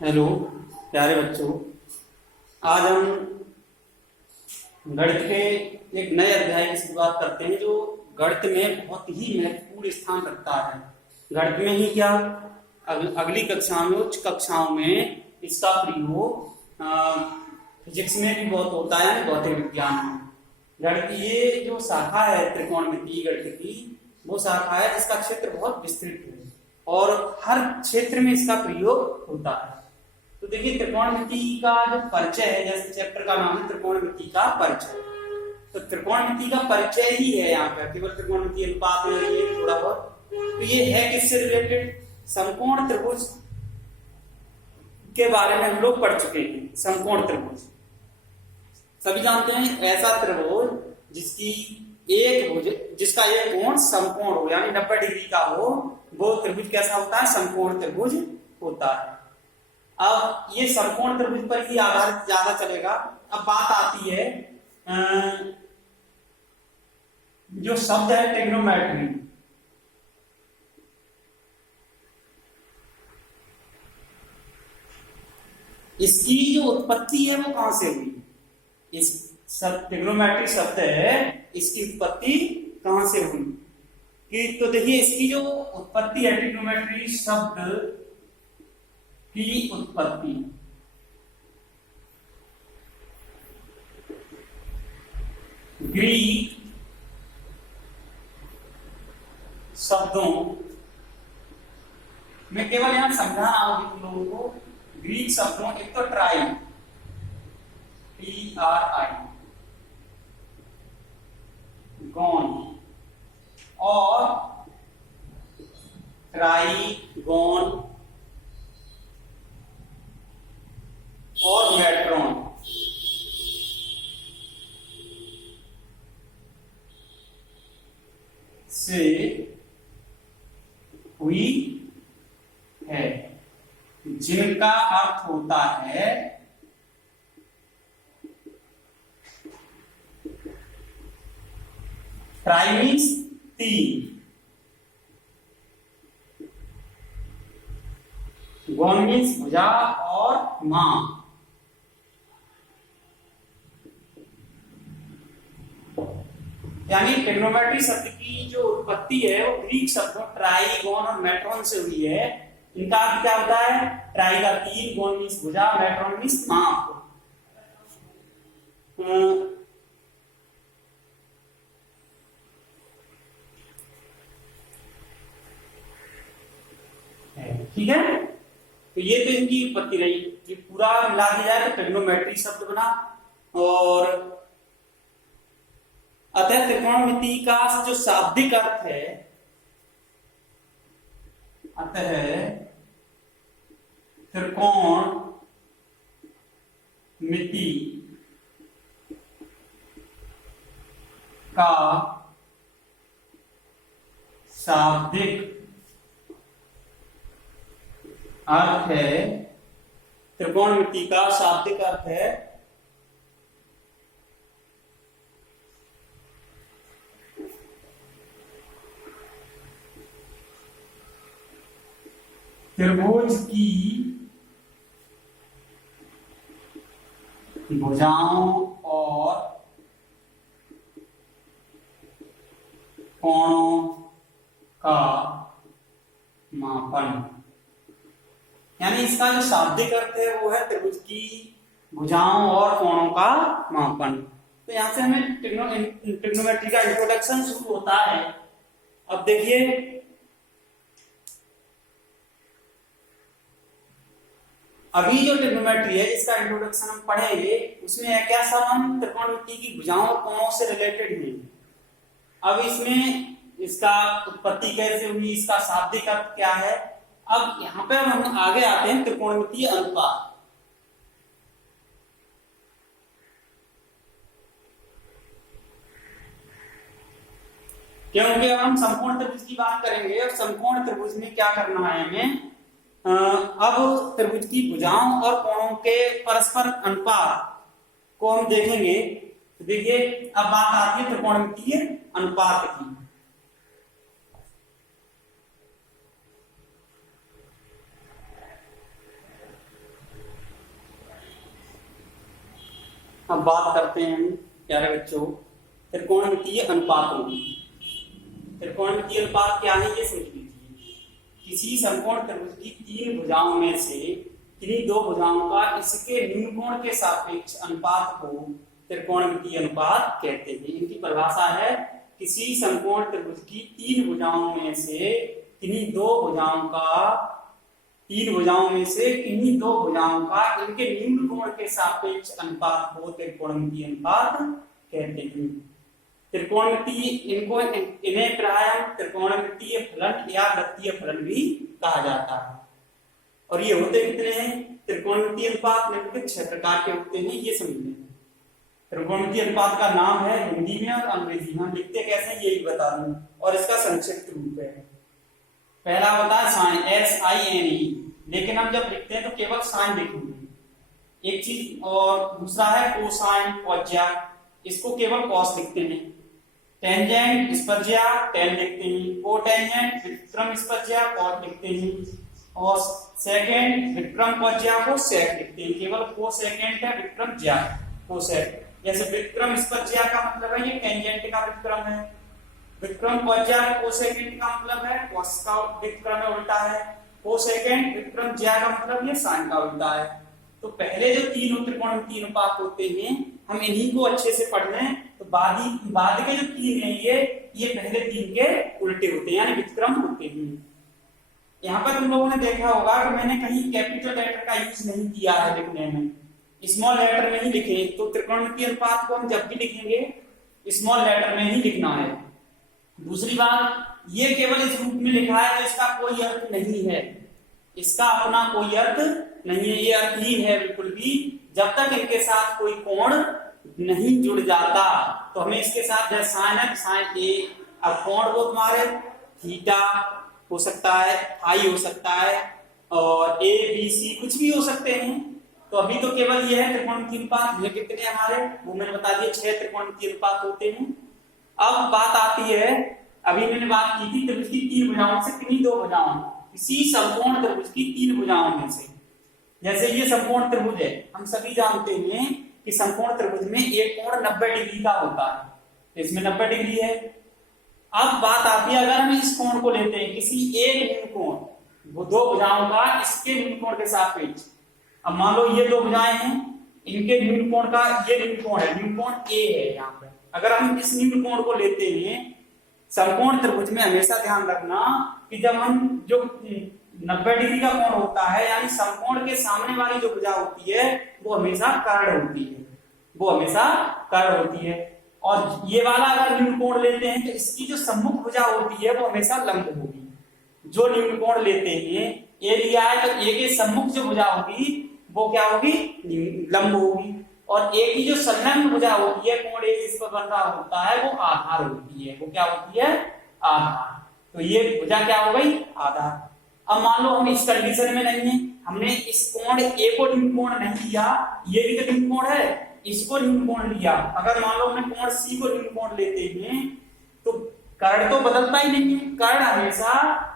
Hello प्यारे बच्चों, आज हम गणित के एक नए अध्याय की शुरुआत करते हैं जो गणित में बहुत ही महत्वपूर्ण स्थान रखता है। गणित में ही क्या, अगली कक्षाओं में, उच्च कक्षाओं में इसका प्रयोग फिजिक्स में भी बहुत होता है, भौतिक विज्ञान में। गणित ये जो शाखा है त्रिकोणमितीय गणित की, वो शाखा है जिसका क्षेत्र बहुत विस्तृत है और हर क्षेत्र में इसका प्रयोग होता है। तो देखिए, त्रिकोणमिति का जो परिचय है, जैसे चैप्टर का नाम है त्रिकोणमिति का परिचय, तो त्रिकोणमिति का परिचय ही है यहाँ पर, केवल त्रिकोणमिति अनुपात में ये थोड़ा बहुत। तो ये है किससे रिलेटेड? समकोण त्रिभुज के बारे में हम लोग पढ़ चुके हैं। समकोण त्रिभुज सभी जानते हैं, ऐसा त्रिभुज जिसका एक कोण समकोण हो, यानी 90 डिग्री का हो, वो त्रिभुज कैसा होता है? समकोण त्रिभुज होता है। अब ये समकोण त्रिभुज पर ही आधारित ज्यादा चलेगा। अब बात आती है जो शब्द है ट्रिग्नोमेट्री, इसकी जो उत्पत्ति है वो कहां से हुई? इस ट्रिग्नोमेट्री शब्द है, इसकी उत्पत्ति कहां से हुई? कि तो देखिए, इसकी जो उत्पत्ति है, ट्रिग्नोमेट्री शब्द की उत्पत्ति ग्रीक शब्दों में, केवल यहां समझाना होगी तुम लोगों को, ग्रीक शब्दों, एक तो ट्राई, TRI, गॉन, और ट्राइगोन और मेट्रॉन से हुई है, जिनका अर्थ होता है ट्राई मीन्स 3, गॉन मीन्स भुजा और मां। यानी ट्रिग्नोमेट्री शब्द की जो उत्पत्ति है वो ग्रीक शब्दों ट्राइगोन और मेट्रॉन से हुई है। इनका अर्थ क्या होता है? ट्राई का 3, गोन मीन्स भुजा, मेट्रॉन मीन्स माप। ठीक है, तो ये तो इनकी उत्पत्ति रही। ये पूरा मिला दिया जाए तो ट्रिग्नोमेट्री शब्द बना। और अतः त्रिकोणमिति का जो शाब्दिक अर्थ है, अतः त्रिकोण मिति का शाब्दिक अर्थ है, त्रिकोणमिति का शाब्दिक अर्थ है त्रिभुज की भुजाओं और कोणों का मापन। यानी इसका जो शाब्दिक अर्थ है वो है त्रिभुज की भुजाओं और कोणों का मापन। तो यहां से हमें ट्रिग्नोमेट्री का इंट्रोडक्शन शुरू होता है। अब देखिए, अभी जो ट्रिग्नोमेट्री है जिसका इंट्रोडक्शन हम पढ़ेंगे, उसमें क्या सब हम त्रिकोणमिति की भुजाओं और कोणों से रिलेटेड हैं। अब इसमें इसका उत्पत्ति कैसे हुई, इसका शाब्दिक अर्थ क्या है। अब यहां पे हम आगे आते हैं त्रिकोणमितीय अनुपात। क्योंकि अब हम समकोण त्रिभुज की बात करेंगे और समकोण त्रिभुज में क्या करना है हमें, अब त्रिभुज की भुजाओं और कोणों के परस्पर अनुपात को हम देखेंगे। तो देखिए, अब बात आती है त्रिकोणमितीय अनुपात की। अब बात करते हैं हम प्यारे बच्चों त्रिकोणमितीय अनुपातों की। त्रिकोणमितीय अनुपात क्या है ये समझ लीजिए। किसी समकोण त्रिभुज की तीन भुजाओं में से किन्हीं दो भुजाओं का इसके न्यून कोण के सापेक्ष अनुपात को त्रिकोणमितीय अनुपात कहते हैं। इनकी परिभाषा है किसी समकोण त्रिभुज की तीन भुजाओं में से किन्हीं दो भुजाओं का इनके न्यून कोण के सापेक्ष अनुपात को त्रिकोणमितीय अनुपात कहते हैं। त्रिकोणमितीय इन्हें प्राय त्रिकोणमितीय फलन या वृत्तीय फलन भी कहा जाता है। और ये होते कितने हैं? त्रिकोणमितीय अनुपात निम्नलिखित 6 प्रकार के होते हैं, ये समझ लें। त्रिकोणमितीय अनुपात का नाम है हिंदी में और अंग्रेजी में, हम लिखते कैसे हैं यही बता दूं, और इसका संक्षिप्त रूप है। पहला होता है साइन, SINE, लेकिन हम जब लिखते हैं तो केवल साइन लिखेंगे एक चीज। और दूसरा है कोसाइन, क्वज्या, इसको केवल कॉस लिखते हैं। टेंजेंट, स्पर्ज्या, टेन लिखते हैं। कोटेंजेंट, व्युत्क्रम स्पर्ज्या, कॉट लिखते हैं। और सेकेंड व्युत्क्रम क्वज्या को सेक लिखते हैं, केवल कोसेकेंट है, व्युत्क्रम ज्या कोसेक। जैसे व्युत्क्रम स्पर्ज्या का मतलब है ये टेंजेंट का व्युत्क्रम है, व्युत्क्रम क्वज्या कोसेकेंट का मतलब है कॉस का व्युत्क्रम उल्टा है, कोसेकेंट व्युत्क्रम ज्या का मतलब ये साइन का उल्टा है। तो पहले जो तीनों त्रिकोणमितीय अनुपात होते हैं हम इन्हीं को अच्छे से पढ़ लें तो बाद के जो तीन हैं ये पहले तीन के उल्टे होते हैं, यानी व्युत्क्रम होते हैं। यहाँ पर तुम लोगों ने देखा होगा कि मैंने कहीं कैपिटल लेटर का यूज नहीं किया है लिखने में, स्मॉल लेटर में ही लिखे। तो त्रिकोणमितीय अनुपात को हम जब भी लिखेंगे स्मॉल लेटर में ही लिखना है। दूसरी बात, ये केवल इस रूप में लिखा है तो इसका कोई अर्थ नहीं है, इसका अपना कोई अर्थ नहीं है, ये अर्थ ही है बिल्कुल भी जब तक इनके साथ कोई कोण नहीं जुड़ जाता। तो हमें इसके साथ जैसे साइन है, साइन ए, अब कोण वो तुम्हारे थीटा हो सकता है, आई हो सकता है, और ABC कुछ भी हो सकते हैं। तो अभी तो केवल ये है त्रिकोणमितीय अनुपात। ये कितने हमारे वो मैंने बता दिए 6 त्रिकोणमितीय अनुपात होते हैं। अब बात आती है, अभी मैंने बात की थी त्रिभुज की तीन भुजाओं से किन्हीं दो भुजाओं, किसी समकोण त्रिभुज की तीन भुजाओं में से। जैसे ये समकोण त्रिभुज है, हम सभी जानते हैं कि समकोण त्रिभुज में एक कोण 90 डिग्री का होता है, इसमें 90 डिग्री है। अब बात आती है अगर हम इस कोण को लेते हैं किसी एक न्यून कोण, वो दो भुजाओं का इसके न्यून कोण के सापेक्ष। अब मान लो ये दो भुजाएं हैं, इनके न्यून कोण का ये न्यून कोण है, न्यून कोण A है यहाँ पे। अगर हम इस न्यून कोण को लेते हैं समकोण त्रिभुज में, हमेशा ध्यान रखना कि जब हम जो 90 डिग्री का कोण होता है यानी समकोण के सामने वाली जो भुजा होती है वो हमेशा कर्ण होती है, वो हमेशा कर्ण होती है। और ये वाला अगर न्यून कोण लेते हैं तो इसकी जो सम्मुख भुजा होती है वो हमेशा लंब होगी। जो न्यून कोण लेते हैं ए लिया है तो ए के सम्मुख जो भुजा होगी वो क्या होगी? लंब होगी। और ए की जो संलग्न भुजा होती है, कोण ए जिस पर बन रहा होता है वो आधार होती है, वो क्या होती है? आधार। तो ये भुजा क्या हो गई? आधार। अब मान लो हम इस कंडीशन में नहीं है, हमने इस कोण ए को न्यून कोण नहीं लिया, ये भी तो न्यून कोण है, इसको न्यून कोण लिया। अगर मान लो हमने कोण सी को न्यून कोण लेते हैं तो कर्ण तो बदलता ही नहीं है, कर्ण हमेशा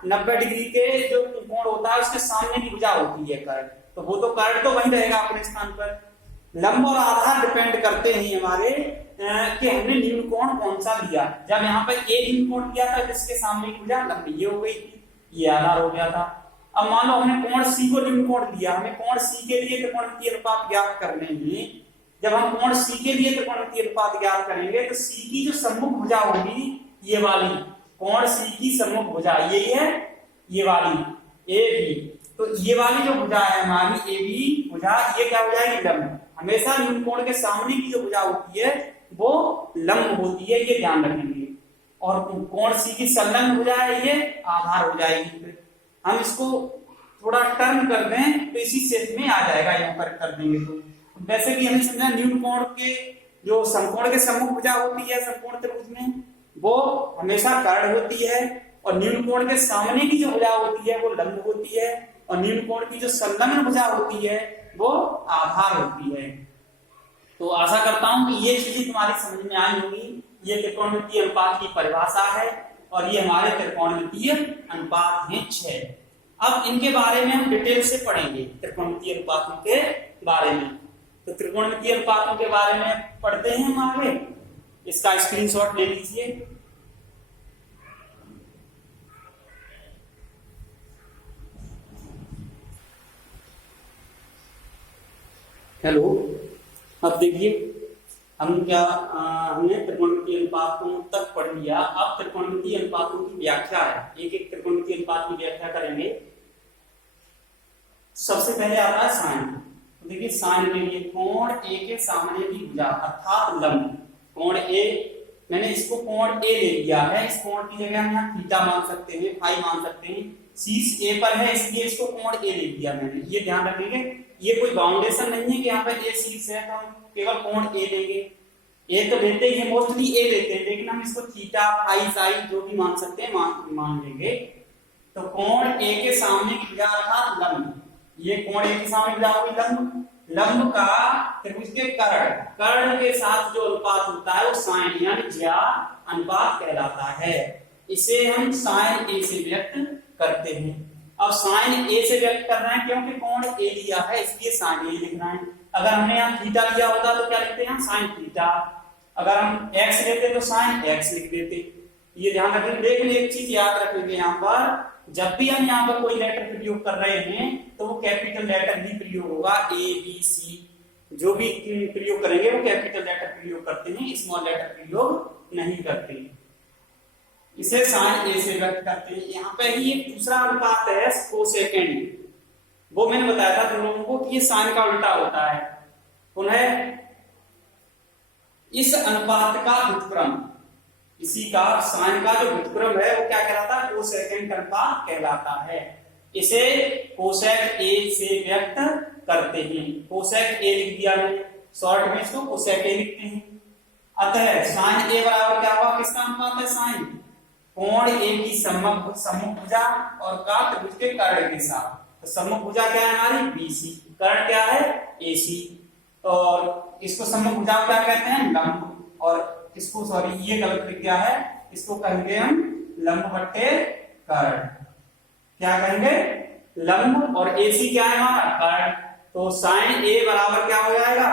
90 डिग्री के जो कोण होता है उसके सामने की भुजा होती है कर्ण, तो वो तो कर्ण तो वही रहेगा अपने स्थान पर। लंब और आधार डिपेंड करते हैं हमारे कि हमने न्यून कोण कौन सा लिया। जब यहाँ पर ए न्यून कोण लिया था जिसके सामने की भुजा लंबी ये हो गई थी, ये आधार हो गया था। अब मान लो हमने कोण सी को न्यून कोण लिया, हमें कोण सी के लिए त्रिकोणमितीय अनुपात ज्ञात करने में, जब हम कोण सी के लिए त्रिकोणमितीय अनुपात ज्ञात करेंगे तो सी की जो सम्मुख भुजा होगी ये वाली, कोण सी की सम्मुख भुजा यही है, ये वाली AB, तो ये वाली जो भुजा है हमारी AB भुजा, ये क्या हो जाएगी? लंब। हमेशा न्यून कोण के सामने की जो भुजा होती है वो लंब होती है, ये ध्यान रखेंगे। और कोण सी की संलग्न भुजा है ये आधार हो जाएगी। हम इसको थोड़ा टर्न कर दें तो इसी शेप में आ जाएगा, यहाँ पर कर देंगे तो। वैसे भी हमें समझा न्यून कोण के जो समकोण के सम्मुख भुजा होती है समकोण त्रिभुज में वो हमेशा कर्ण होती है, और न्यून कोण के सामने की जो भुजा होती है वो लंब होती है, और न्यून कोण की जो संलग्न भुजा होती है वो आधार होती है। तो आशा करता हूं कि ये चीजें तुम्हारी समझ में आई होंगी। ये त्रिकोणमितीय अनुपात की परिभाषा है और ये हमारे त्रिकोणमितीय अनुपात हैं 6। अब इनके बारे में हम डिटेल से पढ़ेंगे, त्रिकोणमितीय अनुपातों के बारे में। तो त्रिकोणमितीय अनुपातों के बारे में पढ़ते हैं हम आगे। इसका स्क्रीनशॉट ले लीजिए। हेलो, अब देखिए हमने त्रिकोणमितीय अनुपातों तक पढ़ लिया। अब त्रिकोणमितीय अनुपातों की व्याख्या है, एक एक त्रिकोणमितीय अनुपात की व्याख्या करेंगे। सबसे पहले आता है साइन। तो देखिए साइन के लिए कोण ए के सामने की भुजा अर्थात लंब, कोण ए, मैंने इसको कोण ए ले लिया है। इस कोण की जगह हम यहाँ थीटा मान सकते हैं, फाई मान सकते हैं। शीर्ष ए पर है इसलिए इसको कोण ए ले लिया मैंने, ये ध्यान रखेंगे। ये कोई बाउंडेशन नहीं है कि यहाँ पर ए शीर्ष है तो हम केवल कोण ए लेंगे। ए तो लेते ही मोस्टली ए लेते हैं, लेकिन हम इसको थीटा फाई साई जो भी मान सकते हैं मान लेंगे। तो कोण ए के सामने की भुजा अर्थात लंब, ये कोण ए के सामने भुजा होगी लंब। लंब का त्रिभुज के कर्ण के साथ जो अनुपात होता है वो साइन यानी ज्या अनुपात कहलाता है। इसे हम साइन ए से व्यक्त करते हैं। अब साइन ए से व्यक्त कर रहे हैं क्योंकि कोण ए लिया है इसलिए साइन ए लिख रहे हैं। अगर हमने यहाँ थीटा लिया होता तो क्या लिखते हैं, साइन थीटा। अगर हम एक्स लेते तो साइन एक्स लिख देते। ये ध्यान रखेंगे। लेकिन एक चीज याद रखेंगे, यहाँ पर जब भी हम यहाँ पर कोई लेटर प्रयोग कर रहे हैं तो वो कैपिटल लेटर ही प्रयोग होगा। ए बी सी जो भी प्रयोग करेंगे वो कैपिटल लेटर प्रयोग करते हैं, स्मॉल लेटर प्रयोग नहीं करते। इसे साइन ए से व्यक्त करते हैं। यहाँ पे ही एक दूसरा अनुपात है कोसेकेंड, वो मैंने बताया था तुम लोगों को कि ये साइन का उल्टा होता है। पुनः इस अनुपात का व्युत्क्रम, इसी का साइन का जो व्युत्क्रम है वो क्या कहलाता है, कोसेकेंड अनुपात कहलाता है। इसे कोसेक ए से व्यक्त करते हैं। कोसेक ए लिख दिया मैंने, शॉर्ट में इसको कोसेक ए लिखते हैं। अतः साइन ए बराबर क्या हुआ, किसका अनुपात है, साइन कोण ए की सम्मुख भुजा और का त्रिभुज के कर्ण के साथ। तो सम्मुख भुजा क्या है हमारी, बीसी, कर्ण क्या है, एसी। और इसको सम्मुख भुजा क्या कहते हैं, लंब। और इसको सॉरी ये गलत लिख गया है, इसको कहेंगे हम लंब बट्टे कर्ण। क्या कहेंगे, लंब। और एसी क्या है हमारा, कर्ण। तो साइन ए बराबर क्या हो जाएगा,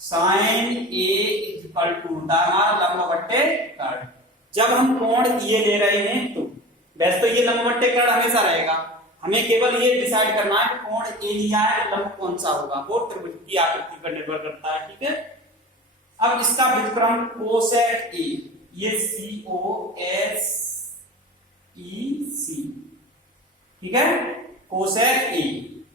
साइन ए इक्वल टू हमारा लंब बट्टे कर्ण। जब हम कोण ये ले रहे हैं तो वैसे तो ये लंब बट्टे कर्ण हमेशा रहेगा, हमें केवल ये डिसाइड करना है कि कोण ए लिया है लंब कौन सा होगा, वो त्रिभुज की आकृति पर निर्भर करता है। ठीक है। अब इसका व्युत्क्रम कोसेक ए, ये COSEC, ठीक है, कोसेक ए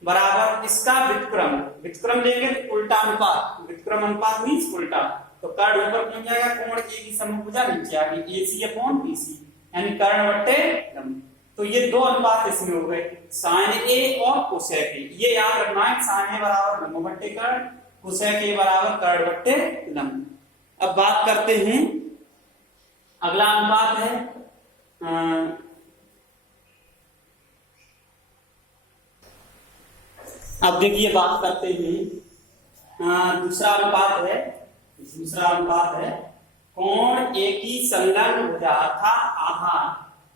बराबर इसका व्युत्क्रम, व्युत्क्रम लेंगे तो उल्टा अनुपात, व्युत्क्रम अनुपात मींस उल्टा। तो कर्ण ऊपर पहुंच जाएगा, कोण ए की सम्मुख भुजा नीचे आ गई, AC/BC यानी कर्ण बट्टे लंब। तो ये दो अनुपात इसमें हो गए, साइन ए और कोसेक ए। ये याद रखना है, साइन ए बराबर लंब बट्टे कर्ण, कोसेक ए बराबर कर्ण बट्टे लंब। अब बात करते हैं, अगला अनुपात है अब देखिए बात करते हैं दूसरा अनुपात है। दूसरा अनुपात है कोण ए की संलग्न भुजा अर्थात आधार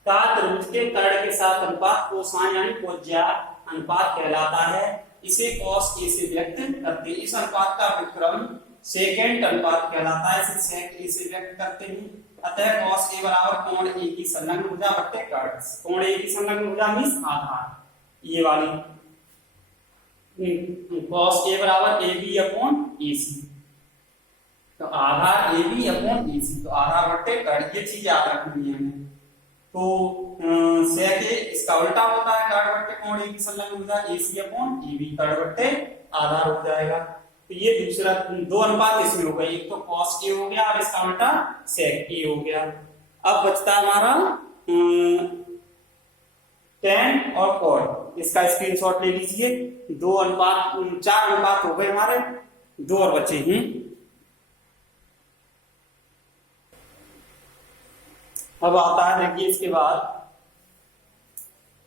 का त्रिभुज के कर्ण के साथ अनुपात कोसाइन यानी कोज्या अनुपात कहलाता है। इसे कॉस ए से व्यक्त करते हैं। इस अनुपात का व्युत्क्रम सेकेंड अनुपात कहलाता है, इसे सेक ए से व्यक्त करते हैं। अतः कॉस ए बराबर कोण ए की संलग्न भुजा बट्टे कर्ण। कोण ए की संलग्न भुजा मींस आधार, ये वाली कॉस ए बराबर AB/AC। तो आधार AB/AC, तो आधार बट्टे कर्ण, ये चीज याद रखनी है हमें। तो सेक ए इसका उल्टा होता है, कर्ण बट्टे कोण ए की संलग्न भुजा AC/AB, कर्ण बट्टे आधार हो जाएगा। तो ये दूसरा दो अनुपात इसमें हो गए, एक तो कॉस ए हो गया और इसका उल्टा सेक ए हो गया। अब बचता हमारा tan और cot, इसका स्क्रीनशॉट ले लीजिए। दो अनुपात, चार अनुपात हो गए हमारे, दो और बचे हैं। अब आता है देखिए इसके बाद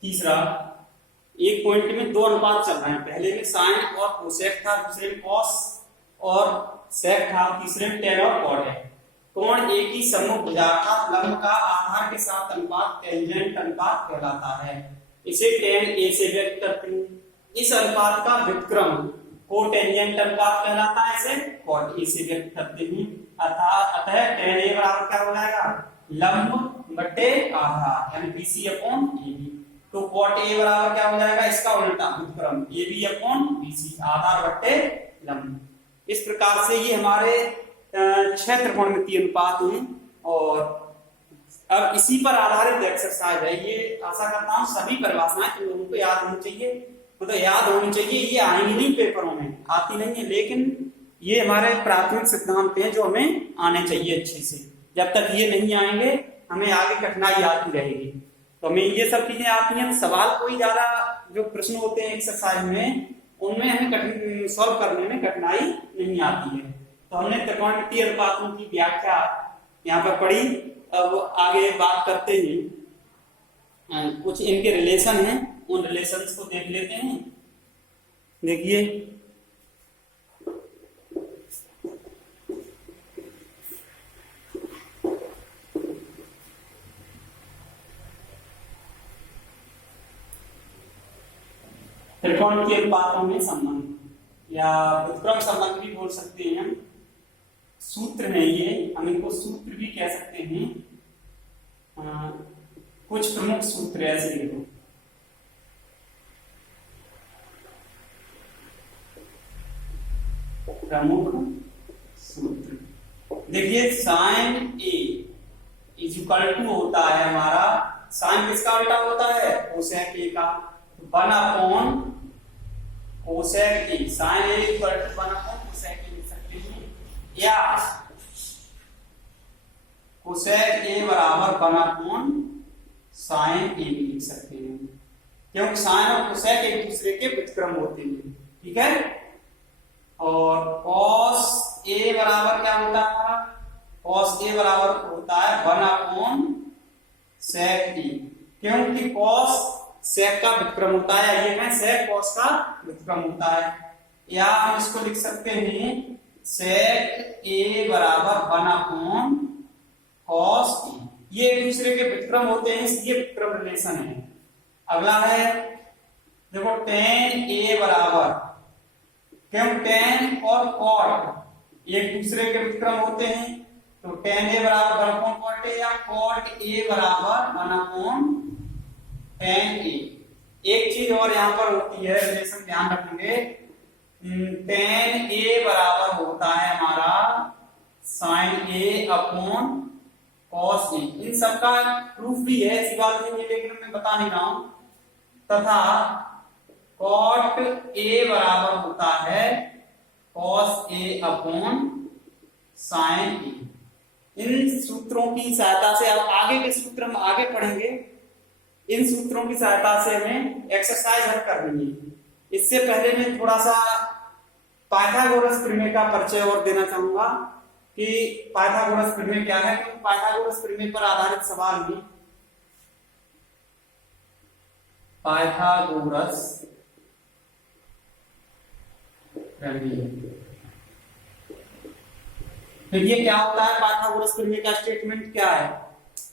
तीसरा, एक पॉइंट में दो अनुपात चल रहे हैं, पहले में साइन और कोसेक था, दूसरे में कॉस और सेक था, तीसरे में tan और cot है। कोण ए की सम्मुख भुजा अर्थात लंब का आधार के साथ अनुपात टेंजेंट अनुपात कहलाता है। इसे tan ए से व्यक्त करते हैं। इस अनुपात का व्युत्क्रम कोटेंजेंट अनुपात कहलाता है, इसे कॉट ए से व्यक्त करते हैं। अतः tan ए बराबर क्या हो जाएगा, लंब बटे आधार यानी BC अपॉन AB। तो कॉट ए बराबर क्या हो जाएगा, इसका उल्टा व्युत्क्रम AB अपॉन BC, आधार बटे लंब। इस प्रकार से ये हमारे 6 त्रिकोणमितीय अनुपात हैं। और अब इसी पर आधारित एक्सरसाइज है, ये आशा करता हूँ सभी परिभाषाएं तुम लोगों को याद होनी चाहिए, मतलब याद होनी चाहिए। ये आएंगी नहीं पेपरों में, आती नहीं है, लेकिन ये हमारे प्राथमिक सिद्धांत हैं जो हमें आने चाहिए अच्छे से। जब तक ये नहीं आएंगे हमें आगे कठिनाई आती रहेगी। तो हमें ये सब चीजें आती हैं। सवाल कोई ज्यादा जो प्रश्न होते हैं एक्सरसाइज में, उनमें हमें सॉल्व करने में कठिनाई नहीं आती है। तो हमने त्रिकोणमितीय अनुपातों की व्याख्या यहाँ पर पढ़ी। अब आगे बात करते हैं, कुछ इनके रिलेशन हैं, उन रिलेशंस को देख लेते हैं। देखिए त्रिकोण के अनुपातों में संबंध या व्युत्क्रम संबंध भी बोल सकते हैं हम। सूत्र है ये, हम इनको सूत्र भी कह सकते हैं। कुछ प्रमुख सूत्र ऐसे देखो, प्रमुख सूत्र देखिए। Sine A is equal to होता है हमारा, साइन किसका उल्टा होता है, कोसेक ए का। 1 upon cosec A, sine A equal to 1 upon cosec A लिख सकते हैं, या कोसेक ए बराबर 1 अपॉन साइन ए भी लिख सकते हैं, क्योंकि साइन और कोसेक एक दूसरे के व्युत्क्रम होते हैं। ठीक है। और कॉस ए बराबर क्या होता है हमारा, कॉस ए बराबर होता है 1 अपॉन सेक ए, क्योंकि कॉस सेक का व्युत्क्रम होता है, ये है सेक कॉस का व्युत्क्रम होता है। या हम इसको लिख सकते हैं सेक ए बराबर 1 अपॉन कॉस ए, ये एक दूसरे के व्युत्क्रम होते हैं, इसलिए व्युत्क्रम रिलेशन है। अगला है देखो tan ए बराबर, क्यों tan और cot एक दूसरे के व्युत्क्रम होते हैं, तो tan ए बराबर 1 अपॉन cot ए, या cot ए बराबर 1 अपॉन tan ए। एक चीज और यहाँ पर होती है, रिलेशन ध्यान रखेंगे, tan ए बराबर होता है हमारा sin ए अपॉन cos ए। इन सबका प्रूफ भी है, ऐसी बात नहीं है, लेकिन मैं बता नहीं रहा हूं। तथा cot ए बराबर होता है cos ए अपॉन sin ए। इन सूत्रों की सहायता से, आप आगे के सूत्र हम आगे पढ़ेंगे, इन सूत्रों की सहायता से हमें एक्सरसाइज हल करनी है। इससे पहले मैं थोड़ा सा पाइथागोरस प्रमेय का परिचय और देना चाहूंगा कि पाइथागोरस प्रमेय क्या है, क्योंकि पाइथागोरस प्रमेय पर आधारित सवाल भी पाइथागोरस प्रमेय। फिर ये क्या होता है, पाइथागोरस प्रमेय का स्टेटमेंट क्या है,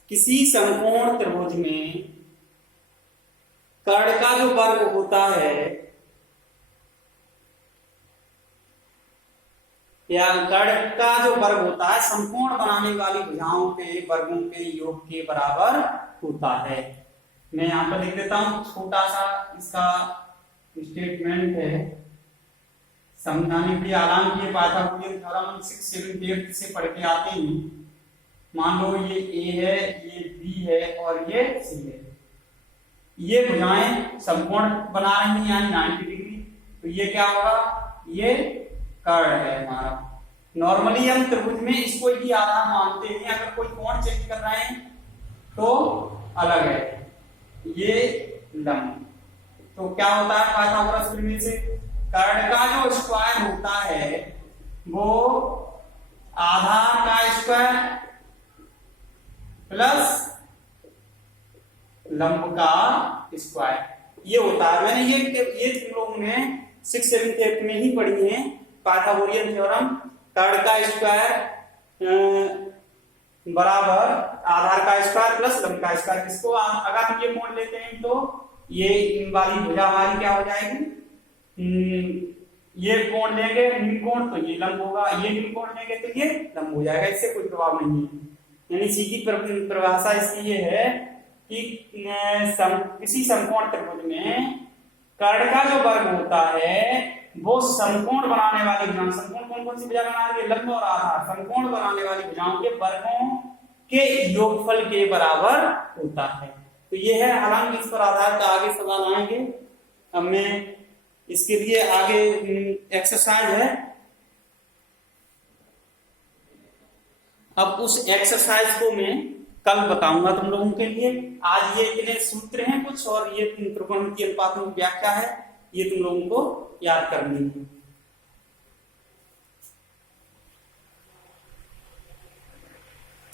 किसी समकोण त्रिभुज में कर्ण का जो वर्ग होता है, या कर्ण का जो वर्ग होता है समकोण बनाने वाली भुजाओं के वर्गों के योग के बराबर होता है। मैं यहां पर लिख देता हूं, छोटा सा इसका स्टेटमेंट है समझाने के लिए। हालांकि ये पाइथागोरियन थ्योरम 6, 7, 8 से पढ़ के आते हैं। मान लो ये ए है, ये बी है और ये सी है। ये भुजाएं समकोण बना रही हैं यानी 90 डिग्री, तो ये क्या होगा, ये कर्ण है हमारा। नॉर्मली हम त्रिभुज में इसको ही आधार मानते हैं, अगर कोई कोण चेंज कर रहे हैं तो अलग है, ये लंब। तो क्या होता है पाइथागोरस प्रमेय से, कर्ण का जो स्क्वायर होता है वो आधार का स्क्वायर प्लस लंब का स्क्वायर, ये होता है। मैंने ये तुम लोगों ने 6, 7, 8 में ही पढ़ी है पाइथागोरियन थ्योरम। कर्ण का स्क्वायर बराबर आधार का स्क्वायर प्लस लंब का स्क्वायर। इसको अगर हम ये मोड़ लेते हैं तो ये वाली भुजा हमारी क्या हो जाएगी, ये कोण लेंगे नीलकोण तो ये लंब होगा, ये नीलकोण लेंगे तो ये लंब हो जाएगा, इससे कोई प्रभाव नहीं है। यानी सीधी परिभाषा इसकी ये है कि किसी समकोण त्रिभुज में कर्ण का जो वर्ग होता है वो समकोण बनाने वाली भुजाओं, समकोण कौन कौन सी भुजा बना रही है, लंब और आधार, समकोण बनाने वाली भुजाओं के वर्गों के योगफल के बराबर होता है। तो ये है, हालांकि इस पर आधार का आगे सवाल आएंगे। अब मैं इसके लिए आगे एक्सरसाइज है, अब उस एक्सरसाइज को मैं कल बताऊंगा तुम लोगों के लिए। आज ये इतने सूत्र हैं कुछ, और ये त्रिकोणमितीय अनुपातों की व्याख्या है, ये तुम लोगों को याद करनी है।